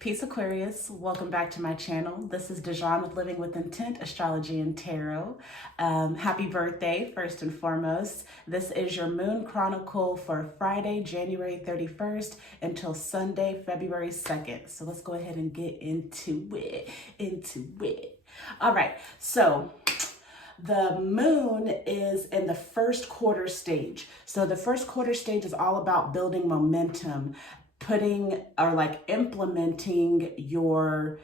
Peace Aquarius, welcome back to my channel. This is Dejan with Living with Intent, Astrology and Tarot. Happy birthday, first and foremost. This is your Moon Chronicle for Friday, January 31st until Sunday, February 2nd. So let's go ahead and get into it. All right, so the moon is in the first quarter stage. So the first quarter stage is all about building momentum, implementing your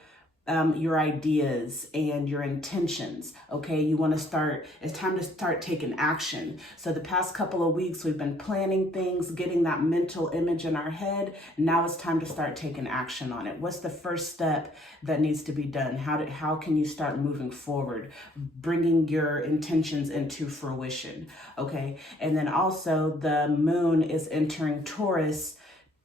ideas and your intentions. Okay, you want to start, it's time to start taking action. So the past couple of weeks we've been planning things, getting that mental image in our head. Now it's time to start taking action on it. What's the first step that needs to be done? How can you start moving forward, bringing your intentions into fruition? Okay, and then also the moon is entering Taurus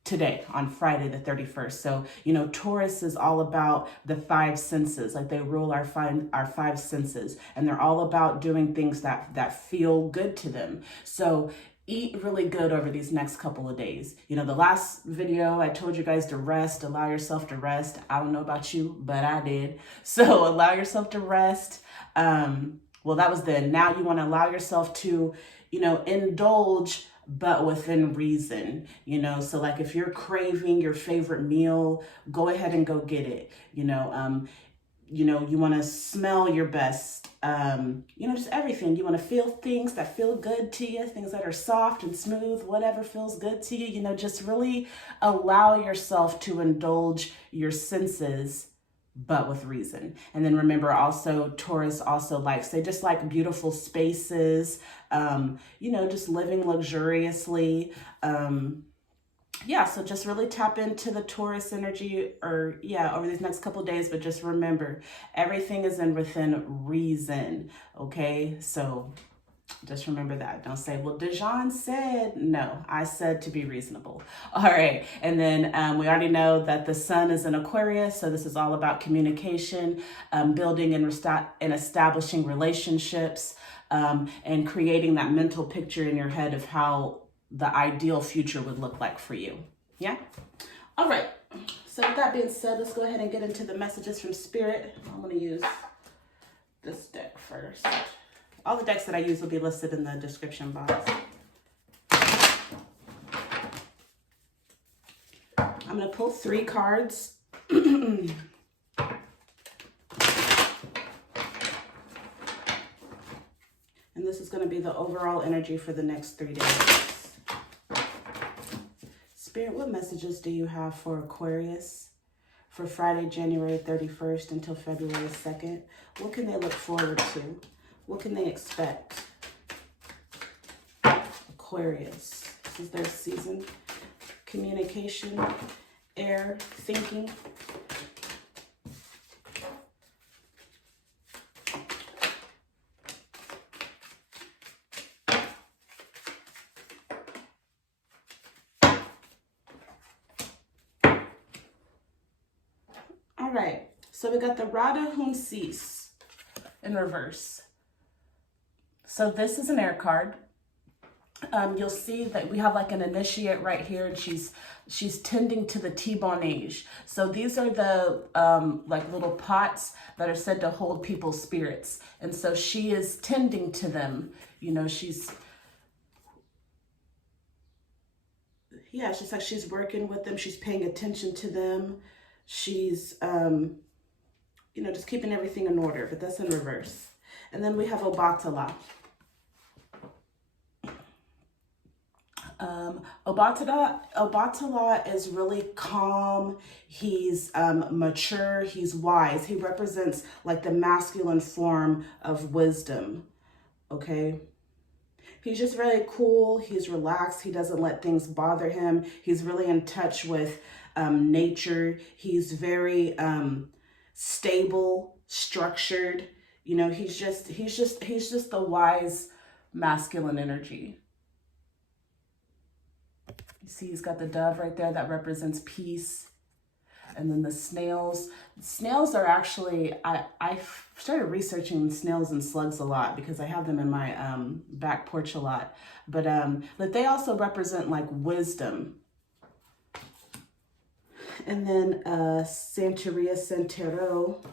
today on Friday the 31st. So, Taurus is all about the five senses. Like, they rule our five senses, and they're all about doing things that feel good to them. So eat really good over these next couple of days. The last video I told you guys to rest, allow yourself to rest. I don't know about you, but I did. So allow yourself to rest. Well, that was then. Now you want to allow yourself to, indulge, but within reason. So like, if you're craving your favorite meal, go ahead and go get it. You want to smell your best, just everything. You want to feel things that feel good to you, things that are soft and smooth, whatever feels good to you. Just really allow yourself to indulge your senses, but with reason. And then remember, also Taurus also likes, they just like beautiful spaces, just living luxuriously. So just really tap into the Taurus energy over these next couple of days. But just remember, everything is within reason. Okay, so just remember that. Don't say, well, Dejan said. No, I said to be reasonable. All right. And then we already know that the sun is in Aquarius. So this is all about communication, building and establishing relationships, and creating that mental picture in your head of how the ideal future would look like for you. Yeah. All right. So with that being said, let's go ahead and get into the messages from Spirit. I'm going to use this deck first. All the decks that I use will be listed in the description box. I'm going to pull 3 cards. And this is going to be the overall energy for the next 3 days. Spirit, what messages do you have for Aquarius for Friday, January 31st until February 2nd? What can they look forward to? What can they expect? Aquarius, this is their season. Communication, air, thinking. All right, so we got the Radha Hunsis in reverse. So this is an air card. You'll see that we have like an initiate right here, and she's tending to the T-Bonnage. So these are the little pots that are said to hold people's spirits. And so she is tending to them. She's like, she's working with them. She's paying attention to them. She's, just keeping everything in order, but that's in reverse. And then we have Obatala. Obatala is really calm. He's mature. He's wise. He represents like the masculine form of wisdom. Okay. He's just very cool. He's relaxed. He doesn't let things bother him. He's really in touch with nature. He's very stable, structured. He's just the wise masculine energy. You see, he's got the dove right there that represents peace. And then the snails. Snails are actually, I started researching snails and slugs a lot because I have them in my back porch a lot. But they also represent like wisdom. And then Santeria Santero.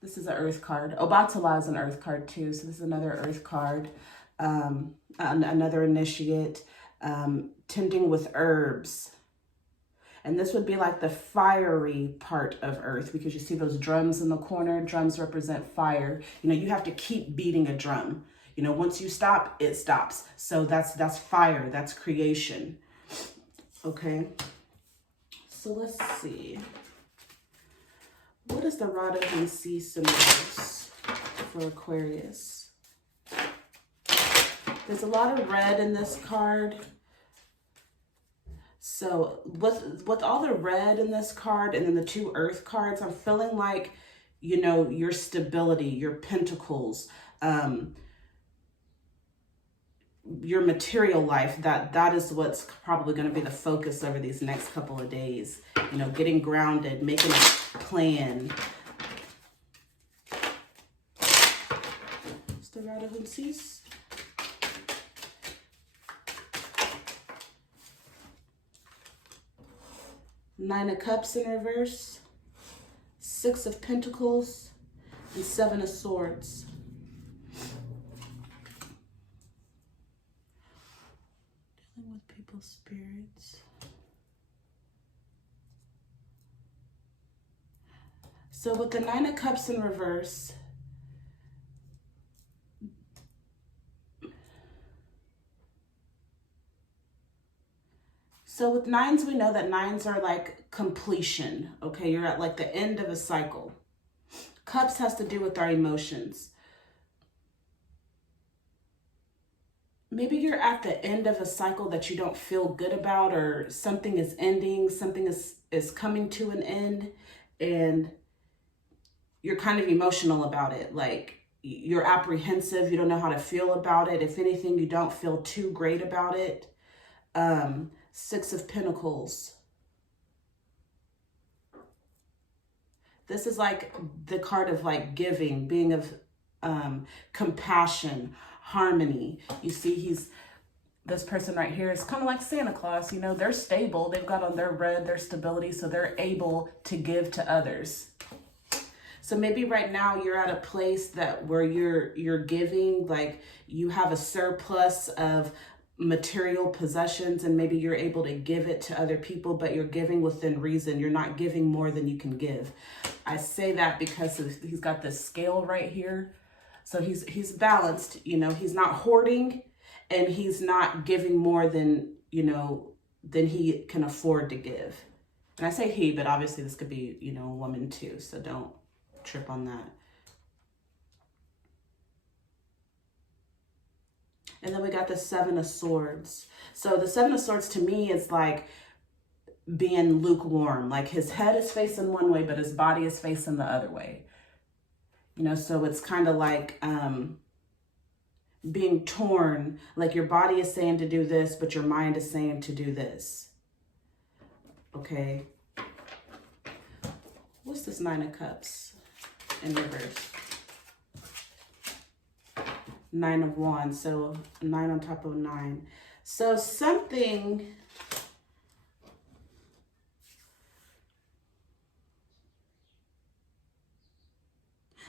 This is an earth card. Obatala is an earth card too. So this is another earth card. Another initiate. Tending with herbs. And this would be like the fiery part of earth, because you see those drums in the corner. Drums represent fire. You know, you have to keep beating a drum. You know, once you stop, it stops. So that's fire. That's creation. Okay. So let's see. What is the Radha and Sea symbols for Aquarius? There's a lot of red in this card. So with all the red in this card and then the two earth cards, I'm feeling like, you know, your stability, your pentacles, your material life, that is what's probably going to be the focus over these next couple of days. You know, getting grounded, making a plan. It's the Radha and Seas. Nine of Cups in reverse, Six of Pentacles, and Seven of Swords. Dealing with people's spirits. So with the Nine of Cups in reverse, so with nines, we know that nines are like completion, okay? You're at like the end of a cycle. Cups has to do with our emotions. Maybe you're at the end of a cycle that you don't feel good about, or something is ending, something is coming to an end, and you're kind of emotional about it. Like you're apprehensive, you don't know how to feel about it. If anything, you don't feel too great about it. Six of Pentacles. This is like the card of like giving, being of compassion, harmony. You see, this person right here is kind of like Santa Claus. You know, they're stable. They've got on their red, their stability, so they're able to give to others. So maybe right now you're at a place where you're giving, like you have a surplus of material possessions, and maybe you're able to give it to other people, but you're giving within reason. You're not giving more than you can give. I say that because he's got this scale right here. So he's balanced, you know, he's not hoarding and he's not giving more than, you know, than he can afford to give. And I say he, but obviously this could be, you know, a woman too. So don't trip on that. And then we got the Seven of Swords. So the Seven of Swords to me is like being lukewarm. Like his head is facing one way, but his body is facing the other way. You know, so it's kind of like being torn. Like your body is saying to do this, but your mind is saying to do this. Okay. What's this Nine of Cups in reverse? Nine of Wands, so 9 on top of 9. So something,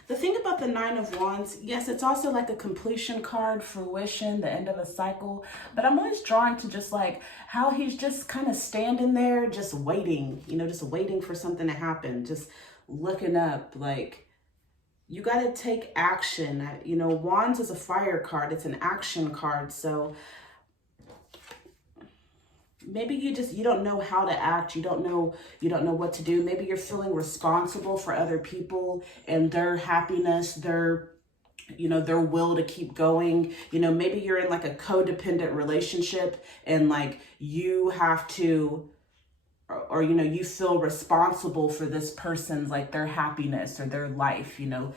the thing about the Nine of Wands, yes, it's also like a completion card, fruition, the end of a cycle, but I'm always drawn to just like how he's just kind of standing there, just waiting, you know, just waiting for something to happen, just looking up, like, you got to take action. You know, Wands is a fire card. It's an action card. So maybe you don't know how to act. You don't know what to do. Maybe you're feeling responsible for other people and their happiness, their will to keep going. You know, maybe you're in like a codependent relationship and like you have to, or you know, you feel responsible for this person's like their happiness or their life, you know,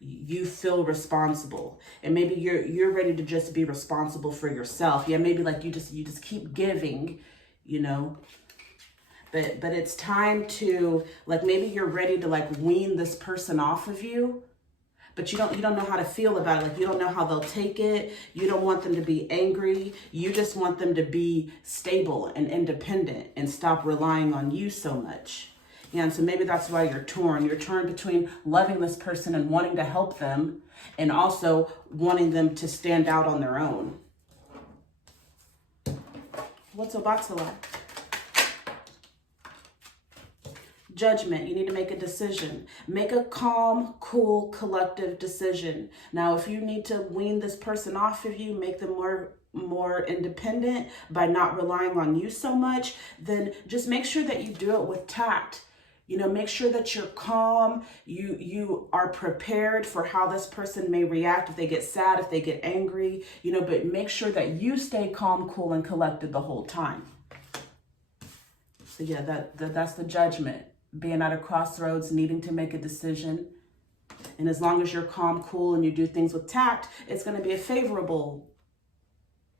you feel responsible, and maybe you're ready to just be responsible for yourself. Yeah, maybe like you just keep giving, you know, but it's time to, like, maybe you're ready to like wean this person off of you, but you don't know how to feel about it. Like, you don't know how they'll take it. You don't want them to be angry. You just want them to be stable and independent and stop relying on you so much. Yeah, and so maybe that's why you're torn. You're torn between loving this person and wanting to help them, and also wanting them to stand out on their own. What's Obatala? Judgment. You need to make a decision. Make a calm, cool, collective decision. Now, if you need to wean this person off of you, make them more independent by not relying on you so much, then just make sure that you do it with tact. You know, make sure that you're calm. You are prepared for how this person may react, if they get sad, if they get angry, you know, but make sure that you stay calm, cool, and collected the whole time. So yeah, that's the Judgment. Being at a crossroads, needing to make a decision. And as long as you're calm, cool, and you do things with tact, it's going to be a favorable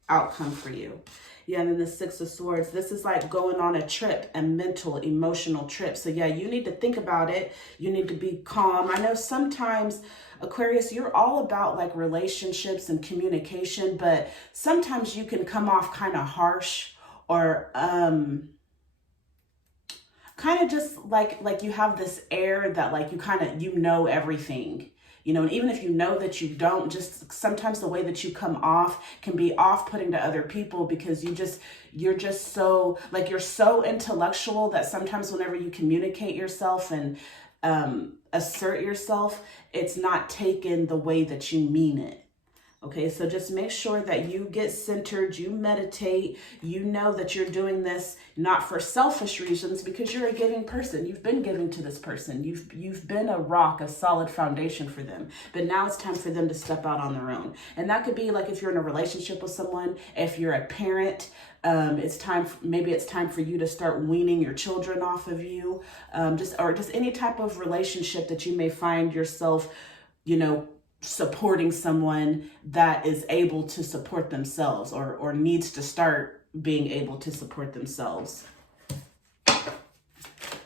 outcome for you. Yeah, and then the Six of Swords. This is like going on a trip, a mental, emotional trip. So yeah, you need to think about it. You need to be calm. I know sometimes, Aquarius, you're all about like relationships and communication, but sometimes you can come off kind of harsh, or kind of just like you have this air that like you know everything, you know, and even if you know that you don't, just sometimes the way that you come off can be off-putting to other people, because you're just so like, you're so intellectual that sometimes whenever you communicate yourself and assert yourself, it's not taken the way that you mean it. Okay, so just make sure that you get centered, you meditate, you know that you're doing this not for selfish reasons, because you're a giving person. You've been giving to this person. You've been a rock, a solid foundation for them. But now it's time for them to step out on their own. And that could be like if you're in a relationship with someone, if you're a parent, maybe it's time for you to start weaning your children off of you, just any type of relationship that you may find yourself, you know, supporting someone that is able to support themselves, or needs to start being able to support themselves.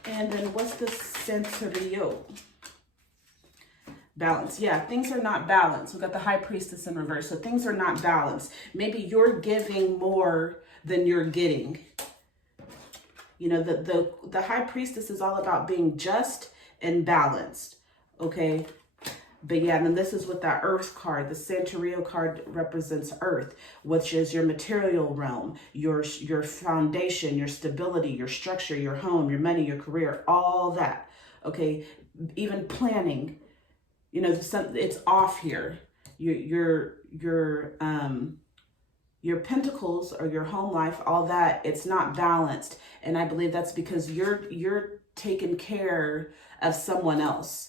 And then what's the Centurio? Balance. Yeah, things are not balanced. We've got the High Priestess in reverse. So things are not balanced. Maybe you're giving more than you're getting. You know, the High Priestess is all about being just and balanced. Okay. But yeah, and then this is with that Earth card. The Centurio card represents Earth, which is your material realm, your foundation, your stability, your structure, your home, your money, your career, all that. Okay, even planning. You know, it's off here. Your pentacles, or your home life, all that, it's not balanced, and I believe that's because you're taking care of someone else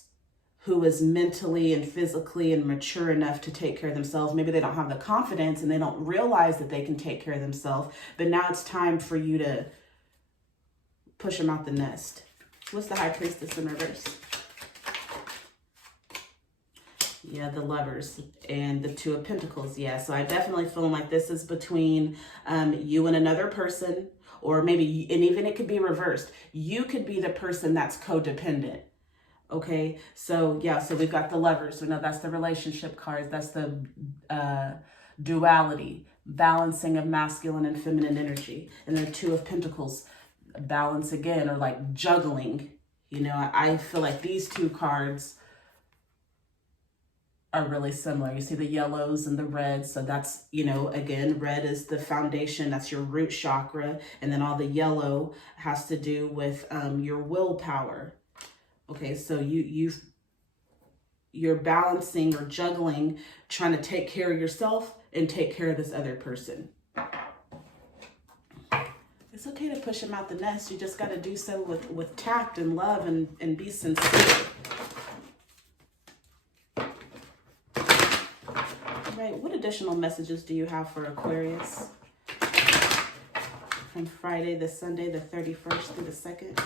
who is mentally and physically and mature enough to take care of themselves. Maybe they don't have the confidence and they don't realize that they can take care of themselves, but now it's time for you to push them out the nest. What's the High Priestess in reverse? Yeah, the Lovers and the Two of Pentacles. Yeah, so I definitely feel like this is between you and another person, or maybe, and even it could be reversed. You could be the person that's codependent. Okay, so yeah, so we've got the Lovers. We know that's the relationship cards. That's the duality, balancing of masculine and feminine energy. And then Two of Pentacles, balance again, or like juggling. You know, I feel like these two cards are really similar. You see the yellows and the reds. So that's, you know, again, red is the foundation. That's your root chakra. And then all the yellow has to do with your willpower. Okay, so you're balancing or juggling, trying to take care of yourself and take care of this other person. It's okay to push them out the nest. You just got to do so with tact and love and be sincere. Right, what additional messages do you have for Aquarius from Friday to Sunday, the 31st through the 2nd?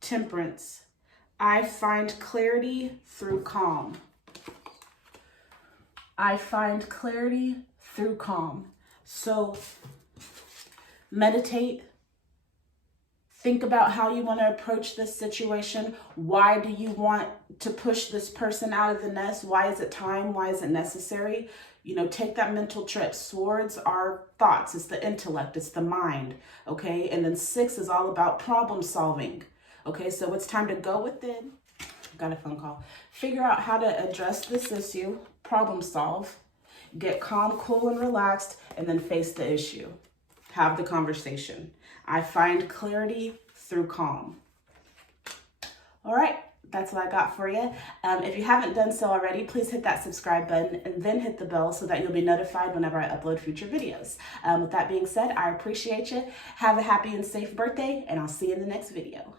Temperance. I find clarity through calm. I find clarity through calm. So meditate, Think about how you want to approach this situation. Why do you want to push this person out of the nest? Why is it time? Why is it necessary? You know, take that mental trip. Swords are thoughts. It's the intellect. It's the mind. Okay. And then 6 is all about problem solving. Okay. So it's time to go within. Got a phone call. Figure out how to address this issue, problem solve, get calm, cool, and relaxed, and then face the issue. Have the conversation. I find clarity through calm. All right, that's what I got for you. If you haven't done so already, please hit that subscribe button and then hit the bell so that you'll be notified whenever I upload future videos. With that being said, I appreciate you. Have a happy and safe birthday, and I'll see you in the next video.